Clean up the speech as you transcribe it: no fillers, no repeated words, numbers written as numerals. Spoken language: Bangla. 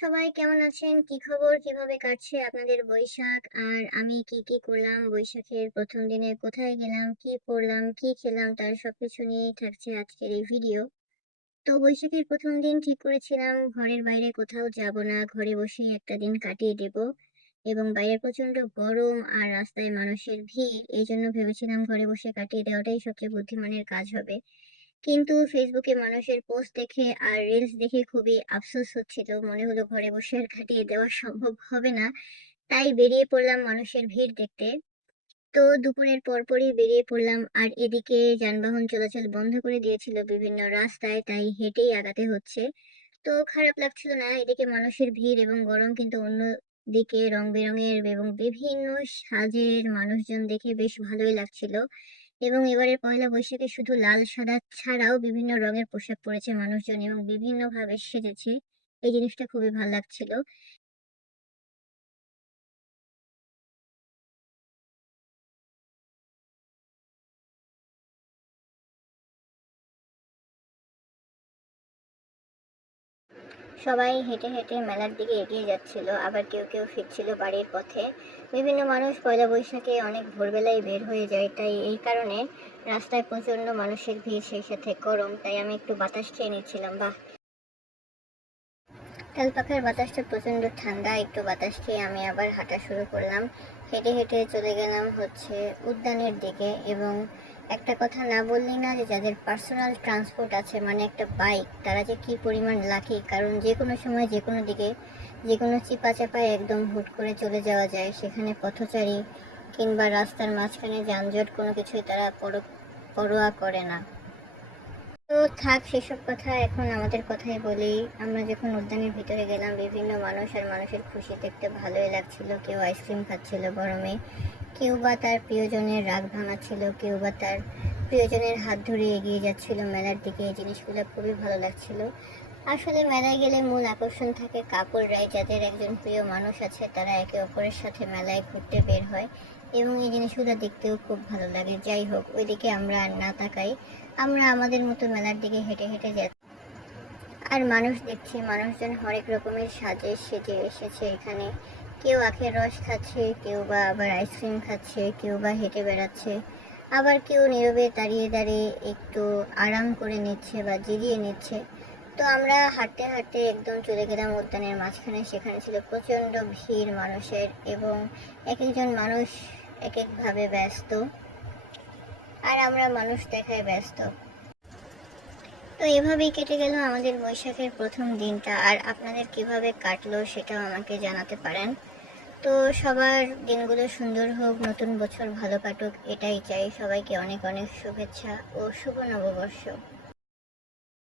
সবাই কেমন আছেন? কি খবর? কিভাবে কাটছে আপনাদের বৈশাখ? আর আমি কি কি করলাম বৈশাখের প্রথম দিনে, কোথায় গেলাম, কি পড়লাম, কি খেলাম, তার সবকিছু নিয়েই থাকছে আজকের এই ভিডিও। তো বৈশাখের প্রথম দিন ঠিক করেছিলাম ঘরের বাইরে কোথাও যাব না, ঘরে বসেই একটা দিন কাটিয়ে দেব। এবং বাইরে প্রচন্ড গরম আর রাস্তায় মানুষের ভিড়, এই জন্য ভেবেছিলাম ঘরে বসে কাটিয়ে দেওয়াটাই সবচেয়ে বুদ্ধিমানের কাজ হবে। কিন্তু ফেসবুকে মানুষের পোস্ট দেখে আর রিলস দেখে খুবই আফসোস হচ্ছিল, মনে হলো ঘরে বসে আর কাটিয়ে দেওয়া সম্ভব হবে না। তাই বেরিয়ে পড়লাম মানুষের ভিড় দেখতে। তো দুপুরের পরপরই বেরিয়ে পড়লাম, আর এদিকে যানবাহন চলাচল বন্ধ করে দিয়েছিল বিভিন্ন রাস্তায়, তাই হেঁটেই আগাতে হচ্ছে। তো খারাপ লাগছিল না, এদিকে মানুষের ভিড় এবং গরম, কিন্তু অন্য দিকে রং বেরঙের এবং বিভিন্ন সাজের মানুষজন দেখে বেশ ভালোই লাগছিল। এবং এবারের পয়লা বৈশাখে শুধু লাল সাদা ছাড়াও বিভিন্ন রঙের পোশাক পরেছে মানুষজন এবং বিভিন্ন ভাবে সেজেছে। এই জিনিসটা খুবই ভালো লাগছিল। সবাই হেঁটে হেঁটে মেলার দিকে এগিয়ে যাচ্ছিল, আবার কেউ কেউ ফিরছিল বাড়ির পথে। বিভিন্ন মানুষ পয়লা বৈশাখে অনেক ভোরবেলায় বের হয়ে যায়, তাই এই কারণে রাস্তায় প্রচন্ড মানুষের ভিড়, সেই সাথে গরম, তাই আমি একটু বাতাস খেয়ে নিচ্ছিলাম। বাহ, তেলপাখার বাতাসটা প্রচন্ড ঠান্ডা। একটু বাতাস খেয়ে আমি আবার হাঁটা শুরু করলাম। হেঁটে হেঁটে চলে গেলাম হচ্ছে উদ্যানের দিকে। এবং একটা কথা না বললেই না, যে যাদের পার্সোনাল ট্রান্সপোর্ট আছে, মানে একটা বাইক, তারা যে কি পরিমাণ লাকি, কারণ যে কোনো সময় যে কোনো দিকে যে কোনো চিপা চাপায় একদম হুট করে চলে যাওয়া যায়। সেখানে পথচারী কিংবা রাস্তার মাঝখানে যানজট কোনো কিছুই তারা পরোয়া করে না। তো থাক সেসব কথা, এখন আমাদের কথাই বলি। আমরা যখন উদ্যানের ভিতরে গেলাম, বিভিন্ন মানুষ আর মানুষের খুশি দেখতে ভালোই লাগছিল। কেউ আইসক্রিম খাচ্ছিল গরমে, কেউ বা তার প্রিয়জনের রাগ ভাঙাচ্ছিল, কেউ বা তার প্রিয়জনের হাত ধরে এগিয়ে যাচ্ছিল মেলার দিকে। এই জিনিসগুলো খুবই ভালো লাগছিল। আসলে মেলায় গেলে মূল আকর্ষণ থাকে কাপড়রাই। যাদের একজন প্রিয় মানুষ আছে, তারা একে অপরের সাথে মেলায় ঘুরতে বের হয় এবং এই জিনিসগুলো দেখতেও খুব ভালো লাগে। যাই হোক, ওইদিকে আমরা আর না তাকাই, আমরা আমাদের মতো মেলার দিকে হেঁটে হেঁটে যাচ্ছি। আর মানুষ দেখছি, মানুষজন হরেক রকমের সাজে সেজে এসেছে এখানে। কেউ আখের রস খাচ্ছে, কেউ বা আবার আইসক্রিম খাচ্ছে, কেউ বা হেঁটে বেড়াচ্ছে, আবার কেউ নীরবে দাঁড়িয়ে দাঁড়িয়ে একটু আরাম করে নিচ্ছে বা জিরিয়ে নিচ্ছে। তো আমরা হাঁটতে হাঁটতে একদম চলে গেলাম উদ্যানের মাঝখানে। সেখানে ছিল প্রচণ্ড ভিড় মানুষের, এবং এক একজন মানুষ এক একভাবে ব্যস্ত, আর আমরা মানুষ দেখায় ব্যস্ত। তো এভাবেই কেটে গেল আমাদের বৈশাখের প্রথম দিনটা। আর আপনাদের কিভাবে কাটলো সেটাও আমাকে জানাতে পারেন। তো সবার দিনগুলো সুন্দর হোক, নতুন বছর ভালো কাটুক, এটাই চাই। সবাইকে অনেক অনেক শুভেচ্ছা ও শুভ নববর্ষ।